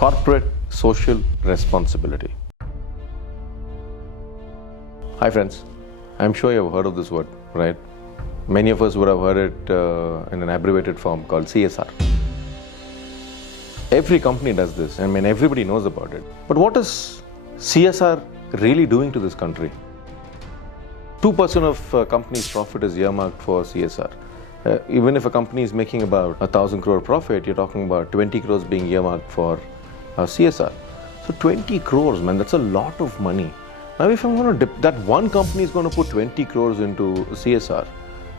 Corporate social responsibility. Hi friends, I'm sure you've heard of this word, right? Many of us would have heard it in an abbreviated form called CSR. Every company does this, I mean everybody knows about it. But what is CSR really doing to this country? 2% of a company's profit is earmarked for CSR. Even if a company is making about 1,000 crore profit, you're talking about 20 crores being earmarked for CSR. So 20 crores, man, that's a lot of money. Now if I'm going to that one company is going to put 20 crores into CSR,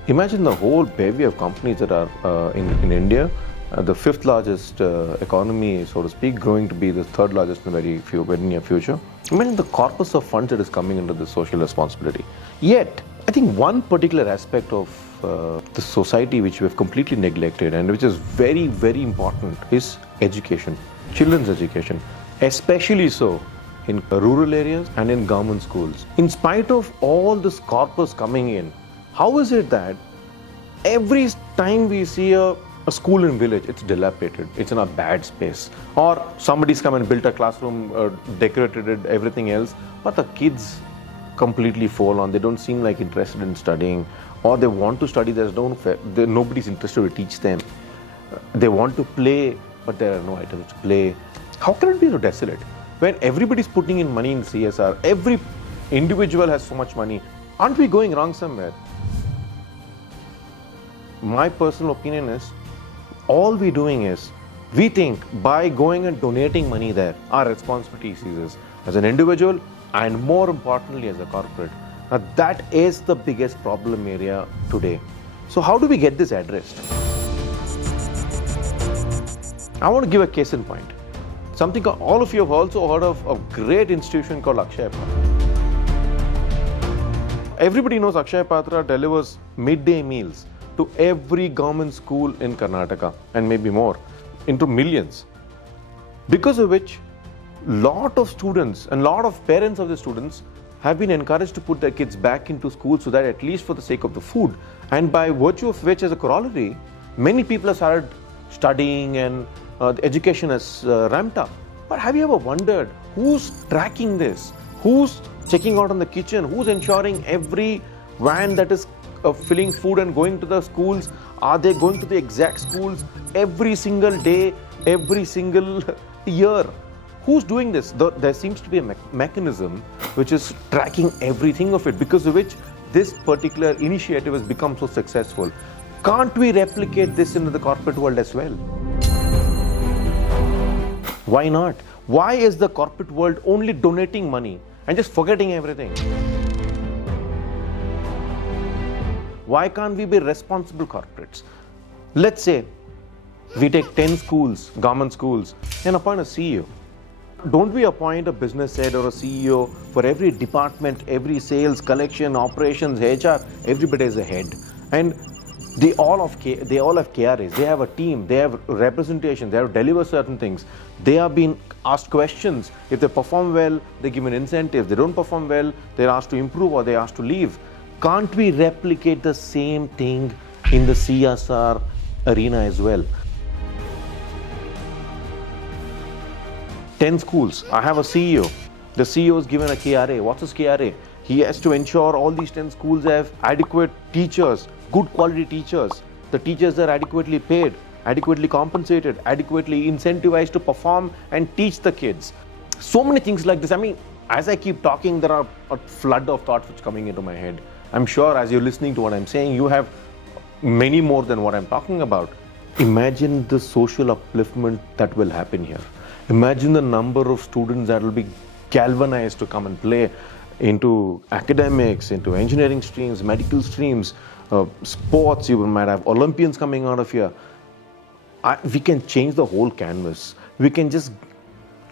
imagine the whole bevy of companies that are in India, the fifth largest economy, so to speak, growing to be the third largest in the very near future. Imagine the corpus of funds that is coming into this social responsibility. Yet, I think one particular aspect of the society which we have completely neglected and which is very, very important is education, children's education, especially so in rural areas and in government schools. In spite of all this corpus coming in, how is it that every time we see a school in village, it's dilapidated, it's in a bad space, or somebody's come and built a classroom, decorated it, everything else, but the kids completely fall on, they don't seem like interested in studying, or they want to study, nobody's interested to teach them. They want to play, but there are no items to play. How can it be so desolate? When everybody's putting in money in CSR, every individual has so much money, aren't we going wrong somewhere? My personal opinion is, all we're doing is, we think by going and donating money there, our responsibility ceases as an individual and more importantly as a corporate. Now that is the biggest problem area today. So how do we get this addressed? I want to give a case in point. Something all of you have also heard of a great institution called Akshay Patra. Everybody knows Akshay Patra delivers midday meals to every government school in Karnataka and maybe more, into millions. Because of which, lot of students and lot of parents of the students have been encouraged to put their kids back into school so that at least for the sake of the food, and by virtue of which as a corollary, many people have started studying and the education has ramped up. But have you ever wondered who's tracking this? Who's checking out on the kitchen? Who's ensuring every van that is filling food and going to the schools, are they going to the exact schools every single day, every single year? Who's doing this? There seems to be a mechanism which is tracking everything of it, because of which this particular initiative has become so successful. Can't we replicate this into the corporate world as well? Why not? Why is the corporate world only donating money and just forgetting everything? Why can't we be responsible corporates? Let's say we take 10 schools, government schools, and appoint a CEO. Don't we appoint a business head or a CEO for every department, every sales, collection, operations, HR, everybody is a head. And they all have KRAs, they have a team, they have representation, they have to deliver certain things. They are being asked questions. If they perform well, they give an incentive. If they don't perform well, they're asked to improve or they're asked to leave. Can't we replicate the same thing in the CSR arena as well? 10 schools, I have a CEO. The CEO is given a KRA. What's his KRA? He has to ensure all these 10 schools have adequate teachers, good quality teachers. The teachers are adequately paid, adequately compensated, adequately incentivized to perform and teach the kids. So many things like this. I mean, as I keep talking, there are a flood of thoughts which are coming into my head. I'm sure as you're listening to what I'm saying, you have many more than what I'm talking about. Imagine the social upliftment that will happen here. Imagine the number of students that will be galvanized to come and play into academics, into engineering streams, medical streams, sports. You might have Olympians coming out of here. We can change the whole canvas. We can just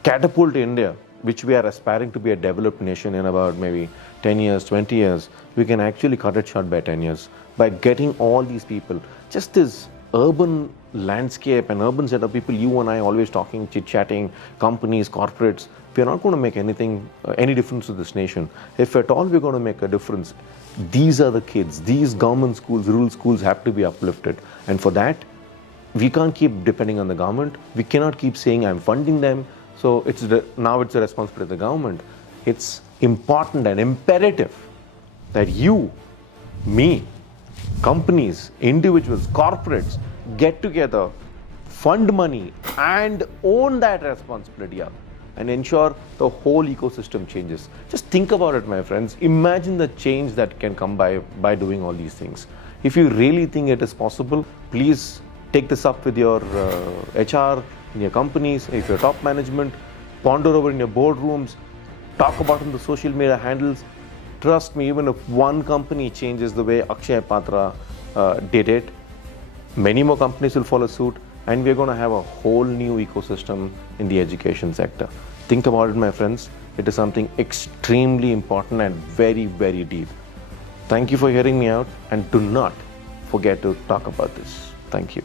catapult India, which we are aspiring to be a developed nation in about maybe 10 years, 20 years. We can actually cut it short by 10 years by getting all these people. Just this urban landscape and urban set of people, you and I always talking, chit-chatting, companies, corporates, we are not going to make any difference to this nation. If at all we're going to make a difference, these are the kids, these government schools, rural schools have to be uplifted. And for that, we can't keep depending on the government. We cannot keep saying I'm funding them. So now it's the responsibility of the government. It's important and imperative that you, me, companies, individuals, corporates get together, fund money, and own that responsibility up and ensure the whole ecosystem changes. Just think about it, my friends. Imagine the change that can come by doing all these things. If you really think it is possible, please take this up with your HR, in your companies, if you're top management, ponder over in your boardrooms, talk about in the social media handles. Trust me, even if one company changes the way Akshay Patra did it, many more companies will follow suit, and we're going to have a whole new ecosystem in the education sector. Think about it, my friends. It is something extremely important and very, very deep. Thank you for hearing me out, and do not forget to talk about this. Thank you.